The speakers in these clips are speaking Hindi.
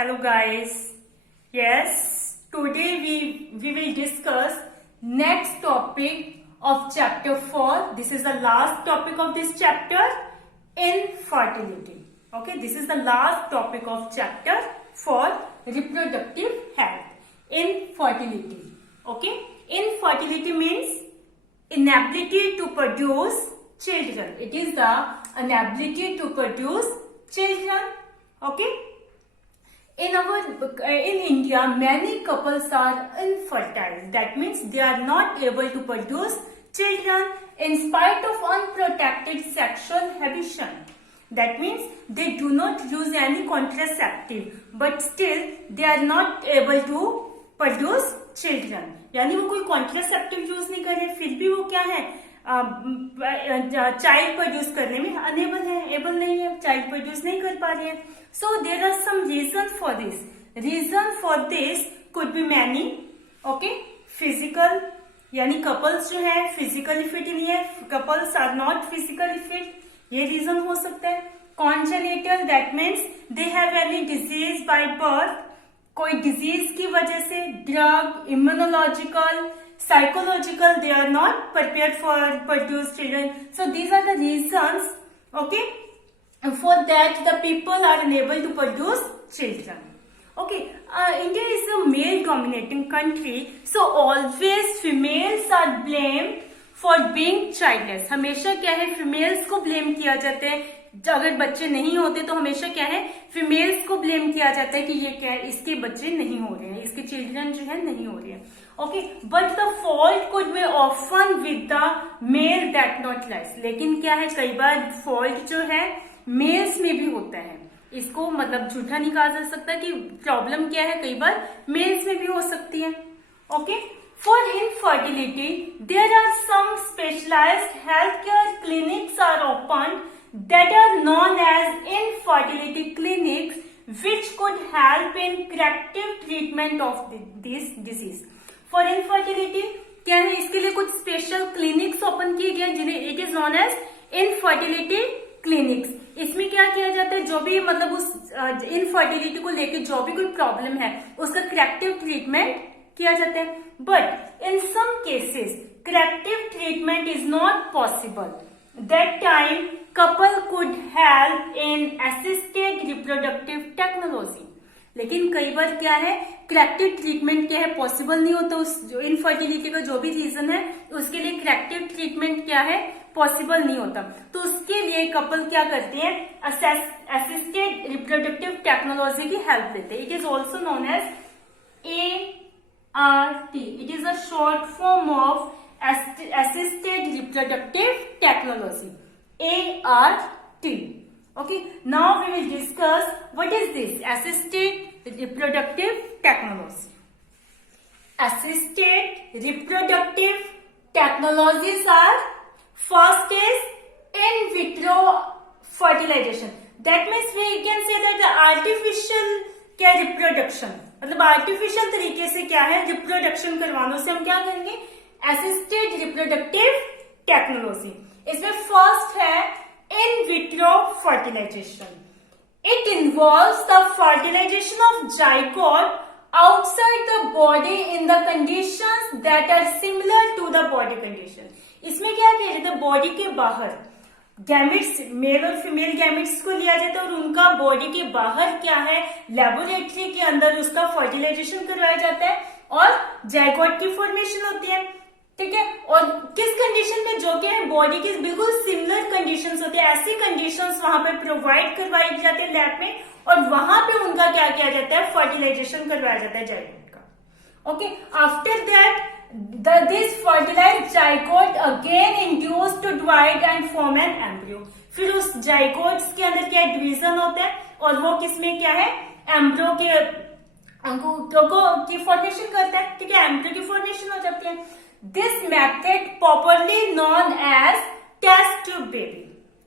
Hello guys. Yes, today we will discuss next topic of chapter 4. This is the last topic of this chapter, infertility. Okay, this is the last topic of chapter 4, reproductive health. Infertility. Okay, infertility means inability to produce children. It is the inability to produce children. Okay. In India, many couples are infertile. That means they are not able to produce children in spite of unprotected sexual habituation. That means they do not use any contraceptive, but still they are not able to produce children. यानी वो कोई कॉन्ट्रासेप्टिव यूज नहीं कर रहे, फिर भी वो क्या है, चाइल्ड प्रोड्यूस करने में अनेबल है, एबल नहीं है, चाइल्ड प्रोड्यूस नहीं कर पा रहे हैं. So there are some reason for this. Reason for this could be many. Okay, physical, यानी कपल्स जो है फिजिकली फिट नहीं है, couples are not physically fit, ये रीजन हो सकता है. Congenital, that means they have any disease by birth, कोई डिजीज की वजह से, drug, immunological, psychological, they are not prepared for produce children. So these are the reasons, okay, for that the people are unable to produce children. Okay, India is a male dominating country, so always females are blamed for being childless. हमेशा क्या है, फीमेल्स को ब्लेम किया जाता है. अगर बच्चे नहीं होते तो हमेशा क्या है, फीमेल्स को ब्लेम किया जाता है कि ये क्या है, इसके बच्चे नहीं हो रहे हैं, इसके चिल्ड्रन जो है नहीं हो रहे हैं. Okay, but the fault could be often with the male that not lies. लेकिन क्या है, कई बार फॉल्ट जो है मेल्स में भी होता है. इसको मतलब झूठा नहीं कहा जा सकता कि प्रॉब्लम क्या है, कई बार मेल्स में भी हो सकती है. Okay, for infertility there are some specialized health care clinics are open that are known as infertility clinics, which could help in corrective treatment of this disease. For infertility क्या है, इसके लिए कुछ स्पेशल क्लिनिक्स ओपन किए गए जिन्हें it is known as infertility clinics. इसमें क्या किया जाता है, जो भी मतलब उस इनफर्टिलिटी को लेकर जो भी कोई प्रॉब्लम है उसका करेक्टिव ट्रीटमेंट किया जाता है. But in some cases corrective treatment is not possible. That time couple could help in assisted reproductive technology. लेकिन कई बार क्या है, करेक्टिव ट्रीटमेंट क्या है, पॉसिबल नहीं होता. उस जो इनफर्टिलिटी का जो भी रीजन है उसके लिए करेक्टिव ट्रीटमेंट क्या है, पॉसिबल नहीं होता. तो उसके लिए कपल क्या करते हैं, असिस्टेड रिप्रोडक्टिव टेक्नोलॉजी की हेल्प लेते हैं. It is also known as ART. It is a short form of assisted reproductive technology, ART. Okay, now we will discuss what is this assisted reproductive technology. Assisted reproductive technologies are, first is in vitro fertilization. That means we can say that the artificial क्या reproduction, मतलब artificial तरीके से क्या है रिप्रोडक्शन करवाने से हम क्या करेंगे, असिस्टेड रिप्रोडक्टिव टेक्नोलॉजी. इसमें फर्स्ट है in vitro fertilization. It involves the fertilization of zygote outside the body in the conditions that are similar to the body condition. इसमें क्या किया जाता है, बॉडी के बाहर गैमेट्स, मेल और फीमेल गैमेट्स को लिया जाता है और उनका बॉडी के बाहर क्या है, लेबोरेटरी के अंदर उसका फर्टिलाइजेशन करवाया जाता है और जाइगोट की फॉर्मेशन होती है. ठीक है, और किस कंडीशन में, जो कि है बॉडी की बिल्कुल सिमिलर कंडीशंस होती है, ऐसी कंडीशंस वहां पे प्रोवाइड करवाई जाती है लैब में और वहां पे उनका क्या किया जाता है, फर्टिलाइजेशन करवाया जाता है जाइगोट का. Okay, after that this fertilized zygote again induce to divide and form an embryo. फिर उस जाइगोट्स के अंदर क्या डिवीजन होता है और वो किसमें क्या है, एम्ब्रियो की फॉर्मेशन करता है. ठीक है, एम्ब्रियो की फॉर्मेशन हो जाती है. This method popularly known as test tube baby.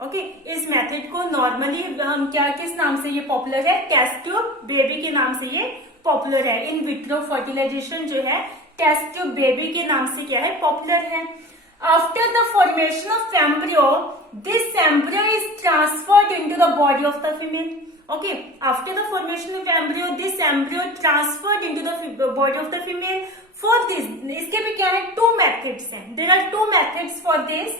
Okay, इस मेथड को नॉर्मली हम क्या, किस नाम से ये पॉपुलर है, टेस्ट ट्यूब बेबी के नाम से ये पॉपुलर है. इन विट्रो फर्टिलाइजेशन जो है टेस्ट ट्यूब बेबी के नाम से क्या है, पॉपुलर है. After the formation of embryo, this embryo is transferred into the body of the female. Okay, after the formation of embryo, this embryo transferred into the body of the female. For this, इसके भी क्या है, 2 methods हैं. There are 2 methods for this,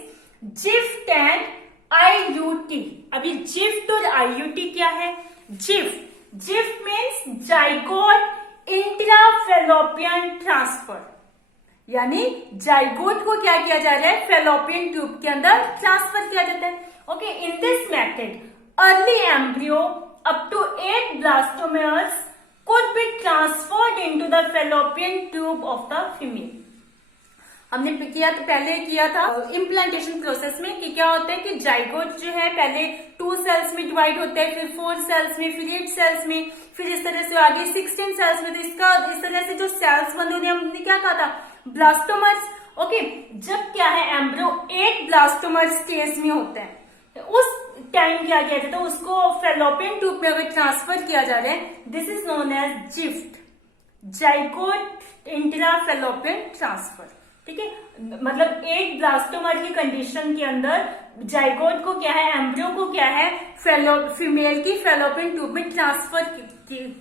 GIFT and IUT. अभी GIFT और IUT क्या है? GIFT means zygote intrafallopian transfer. यानी जाइगोट को क्या किया जा रहा है, फेलोपियन ट्यूब के अंदर ट्रांसफर किया जाता है. Okay, in this method early embryo up to 8 blastomeres could be transferred into the fallopian tube of the female. हमने पहले किया था इम्प्लांटेशन प्रोसेस में कि क्या होता है कि जाइगोट जो है पहले 2 सेल्स में डिवाइड होता है, फिर 4 सेल्स में, फिर 8 सेल्स में, फिर इस तरह से आगे 16 सेल्स में. तो इसका इस तरह से जो सेल्स बने उन्हें हमने क्या कहा था, ब्लास्टोमर्स. ओके, जब क्या है एम्ब्रियो 8 ब्लास्टोमर स्टेज में होता है, तो उस टाइम क्या किया जाता है, उसको फेलोपियन ट्यूब में अगर ट्रांसफर किया जा रहा है, this is known as GIFT, zygote intrafallopian transfer. ठीक है, मतलब 8 ब्लास्टोमर की कंडीशन के अंदर जाइगोट को क्या है, एम्ब्रियो को क्या है, फीमेल की फेलोपियन ट्यूब में ट्रांसफर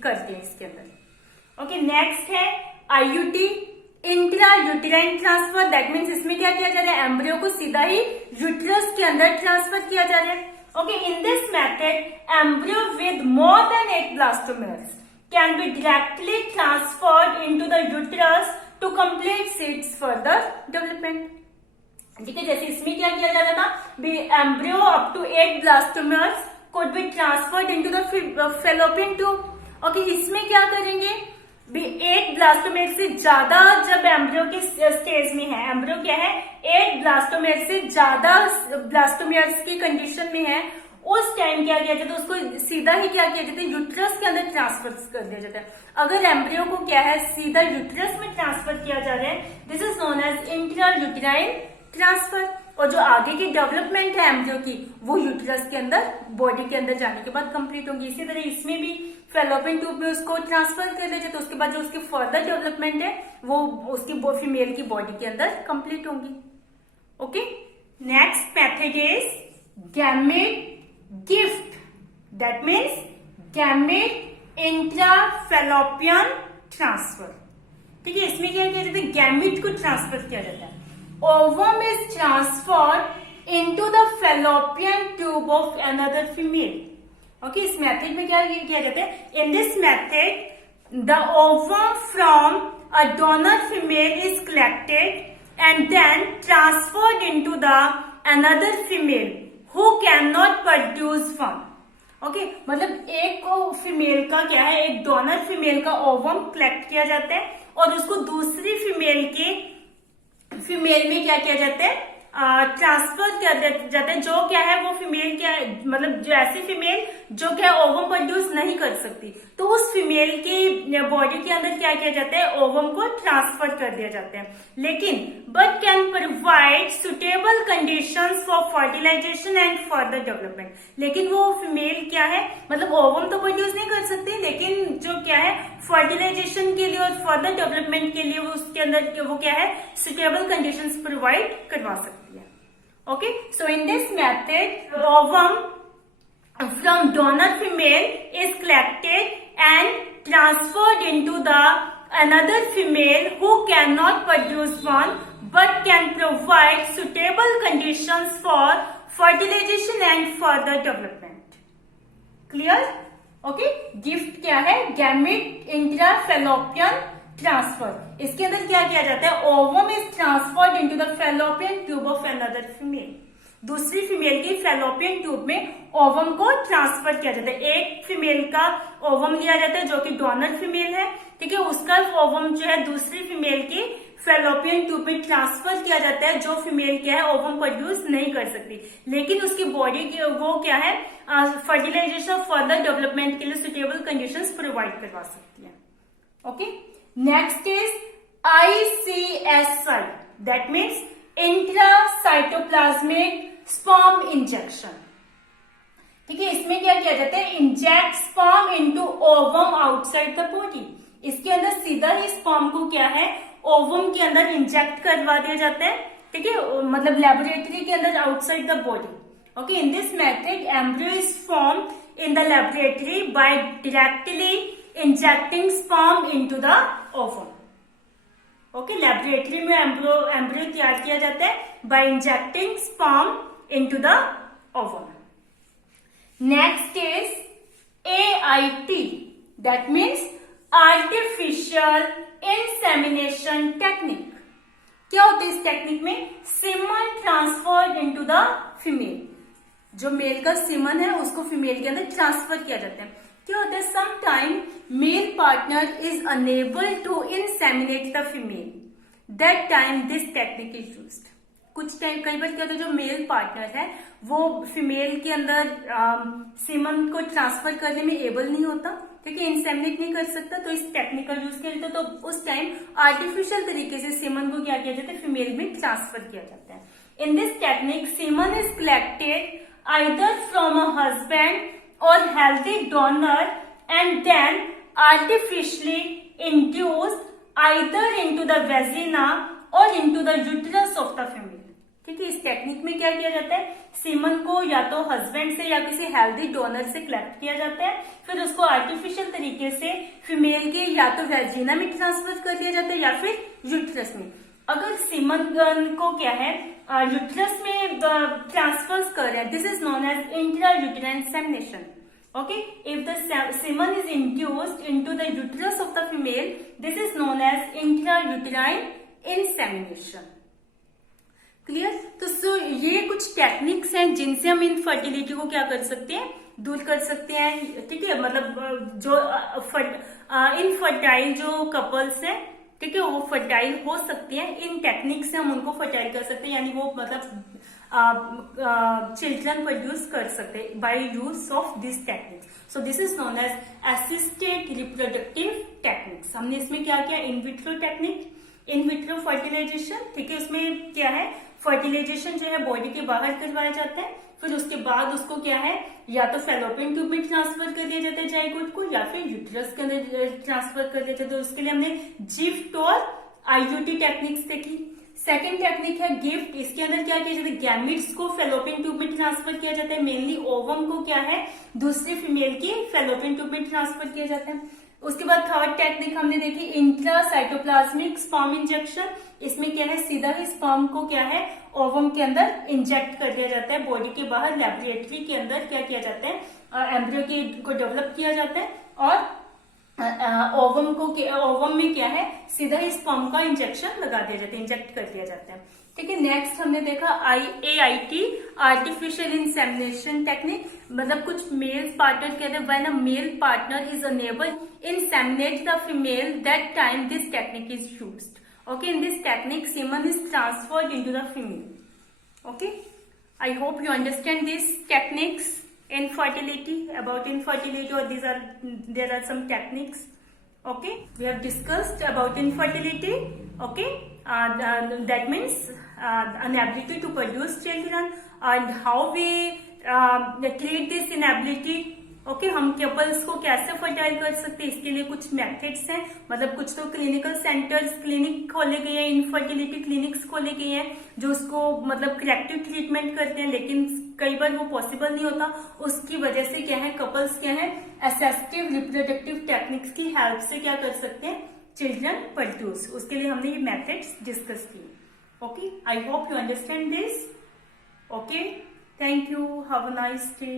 करते हैं इसके अंदर. ओके, नेक्स्ट है IUT, intra uterine transfer. That means इसमें क्या किया जा रहा है, एम्ब्रियो को सीधा ही यूट्रस के अंदर ट्रांसफर किया जा रहा है. Okay, in this method embryo with more than 8 blastomeres can be directly transferred into the uterus to complete its further development. ठीक है, जैसे इसमें क्या किया जा रहा था, embryo up to 8 blastomeres could be transferred into the fallopian tube. Okay, इसमें क्या करेंगे, 8 ब्लास्टोमेयर से ज्यादा जब एम्ब्रियो के स्टेज में है, एम्ब्रियो क्या है 8 ब्लास्टोमेयर से ज्यादा ब्लास्टोमेयर्स की कंडीशन में है, उस टाइम क्या किया जाता है, उसको सीधा ही क्या किया जाता है, यूट्रस के अंदर ट्रांसफर कर दिया जाता है. अगर एम्ब्रियो को क्या है सीधा यूट्रस में ट्रांसफर किया जा रहा है, this is known as intra uterine transfer. और जो आगे की डेवलपमेंट है एम्ब्रियो की, वो यूट्रस के अंदर बॉडी के अंदर जाने के बाद कंप्लीट होगी. इसी तरह इसमें भी फेलोपियन ट्यूब में उसको ट्रांसफर कर लेते, तो उसके बाद जो उसकी फर्दर डेवलपमेंट है वो उसकी फीमेल की बॉडी के अंदर कंप्लीट होगी. Okay, next method is gamete gift. That means gamete intrafallopian transfer. ठीक है, इसमें क्या किया जाता है, गैमेट को ट्रांसफर किया जाता है. Ovum is transferred into the fallopian tube of another female. Okay, इस मेथड में क्या किया जाता है, in this method the ovum from a donor female is collected and then transferred into the another female who cannot produce one. Okay, मतलब एक फीमेल का क्या है, एक डोनर फीमेल का ओवम कलेक्ट किया जाता है और उसको दूसरी फीमेल में क्या किया जाता है, ट्रांसफर किया जाता है, जो क्या है वो फीमेल क्या है, मतलब जो ऐसी फीमेल जो क्या ओवम प्रोड्यूस नहीं कर सकती, तो उस फीमेल की बॉडी के अंदर क्या किया जाता है, ओवम को ट्रांसफर कर दिया जाता है. लेकिन but can provide suitable conditions for fertilization and further development. लेकिन वो फीमेल क्या है, मतलब ओवम तो प्रोड्यूस नहीं कर सकती, लेकिन जो क्या है फर्टिलाइजेशन के लिए और फर्दर डेवलपमेंट के लिए वो उसके अंदर वो क्या है, सुटेबल कंडीशंस प्रोवाइड करवा सकती है. Okay, so in this method ovum from donor female is collected and transferred into the another female who cannot produce one but can provide suitable conditions for fertilization and further development. Clear? Okay, gift क्या है, gamete intrafallopian transfer. इसके अंदर क्या किया जाता है, ovum is transferred into the fallopian tube of another female. दूसरी फीमेल की फेलोपियन ट्यूब में ओवम को ट्रांसफर किया जाता है. एक फीमेल का ओवम लिया जाता है जो कि डोनर फीमेल है, ठीक है, उसका ओवम जो है दूसरी फीमेल की फेलोपियन ट्यूब में ट्रांसफर किया जाता है, जो फीमेल क्या है ओवम प्रोड्यूस नहीं कर सकती, लेकिन उसकी बॉडी की वो क्या है फर्टिलाइजेशन और फर्दर डेवलपमेंट के लिए सुटेबल कंडीशंस प्रोवाइड करवा सकती है. Okay, next is ICSI. That means intracytoplasmic sperm injection. ठीक है, इसमें क्या किया जाता है, inject sperm into ovum outside the body. इसके अंदर सीधा ही स्पर्म को क्या है ओवम के अंदर इंजेक्ट करवा दिया जाता है ठीक है, मतलब लेबोरेटरी के अंदर outside the body. Okay, in this method embryo is form in the laboratory by directly injecting sperm into the ovum. Okay, laboratory में एम्ब्रियो तैयार किया जाता है by injecting sperm into the ovum. Next is AIT, that means artificial insemination technique। क्या होता है इस टेक्निक में? Semen transferred into the female, जो मेल का सीमन है उसको फीमेल के अंदर ट्रांसफर किया जाता है। क्या होता है, some time male partner is unable to inseminate the female, that time this technique is used. कुछ टाइम कई बार क्या होता है, जो मेल पार्टनर है वो फीमेल के अंदर सीमन को ट्रांसफर करने में एबल नहीं होता, ठीक है, इंसेमिनेट नहीं कर सकता, तो इस टेक्निकल यूज के लिए तो उस टाइम आर्टिफिशियल तरीके से सीमन को क्या किया जाता है, फीमेल में ट्रांसफर किया जाता है। In this technique semen is collected either from a husband or healthy donor and then artificially induced either into the vagina or into the uterus of the female. ठीक है, इस टेक्निक में क्या किया जाता है, सीमन को या तो हस्बैंड से या किसी हेल्दी डोनर से कलेक्ट किया जाता है, फिर उसको आर्टिफिशियल तरीके से फीमेल के या तो वेजिना में ट्रांसफर कर दिया जाता है या फिर यूट्रस में। अगर सीमन को क्या है यूट्रस में ट्रांसफर कर रहे हैं, this is known as intra uterine insemination. Okay, if the semen is induced into the uterus of the female, this is known as intrauterine insemination। Clear? तो ये कुछ टेक्निक्स हैं जिनसे हम इनफर्टिलिटी को क्या कर सकते हैं, दूर कर सकते हैं। ठीक है, मतलब जो इनफर्टाइल जो कपल्स हैं, ठीक है, वो फर्टाइल हो सकते हैं, इन टेक्निक से हम उनको फर्टाइल कर सकते हैं, यानी वो मतलब चिल्ड्रन प्रोड्यूस कर सकते हैं by use of this techniques. So this is known as assisted reproductive techniques. हमने इसमें क्या किया, in vitro technique, in vitro fertilization. ठीक है, उसमें क्या है, फर्टिलाइजेशन जो है बॉडी के बाहर करवाया जाता है, फिर उसके बाद उसको क्या है, या तो फेलोपियन ट्यूब में ट्रांसफर कर दिया जाता है जाइगोट को, या फिर यूट्रस के अंदर ट्रांसफर कर दिया जाता है। तो उसके लिए हमने जिफ्ट और IUT टेक्निक्स देखी। सेकेंड टेक्निक है गिफ्ट। इसके अंदर क्या किया जाता है, गैमिट्स को फेलोपियन ट्यूब में ट्रांसफर किया जाता है, मेनली ओवम को क्या है दूसरी फीमेल की फेलोपियन ट्यूब में ट्रांसफर किया जाता है। उसके बाद थर्ड टेक्निक हमने देखी इंट्रासाइटोप्लाज्मिक स्पर्म इंजेक्शन। इसमें क्या है, सीधा ही स्पर्म को क्या है ओवम के अंदर इंजेक्ट कर दिया जाता है, बॉडी के बाहर लेबोरेटरी के अंदर क्या किया जाता है, एम्ब्रियो को डेवलप किया जाता है और ओवम में क्या है सीधा ही स्पर्म का इंजेक्शन लगा दिया जाता है, इंजेक्ट कर दिया जाता है। ठीक है, नेक्स्ट हमने देखा AIT आर्टिफिशियल इंसेमिनेशन टेक्निक। मतलब कुछ मेल पार्टनर कहते हैं when a mail partner is enable inseminate the female, that time this technique is used. Okay, in this technique semen is transferred into the female. Okay, I hope you understand these techniques infertility, about infertility, or there are some techniques. Okay, we have discussed about infertility. Okay, that means inability to produce children and how we treat this inability. Okay, हम कपल्स को कैसे फर्टाइल कर सकते हैं, इसके लिए कुछ मेथड्स हैं। मतलब कुछ तो क्लिनिकल सेंटर्स, क्लिनिक खोले गए हैं, इनफर्टिलिटी क्लिनिक्स खोले गए हैं जो उसको मतलब करेक्टिव ट्रीटमेंट करते हैं, लेकिन कई बार वो पॉसिबल नहीं होता। उसकी वजह से क्या है, कपल्स क्या है असिस्टिव रिप्रोडक्टिव टेक्निक्स की हेल्प से क्या कर सकते हैं, चिल्ड्रन प्रोड्यूस। उसके लिए हमने ये मेथड्स डिस्कस किए। Okay, I hope you understand this. Okay, thank you, have a nice day.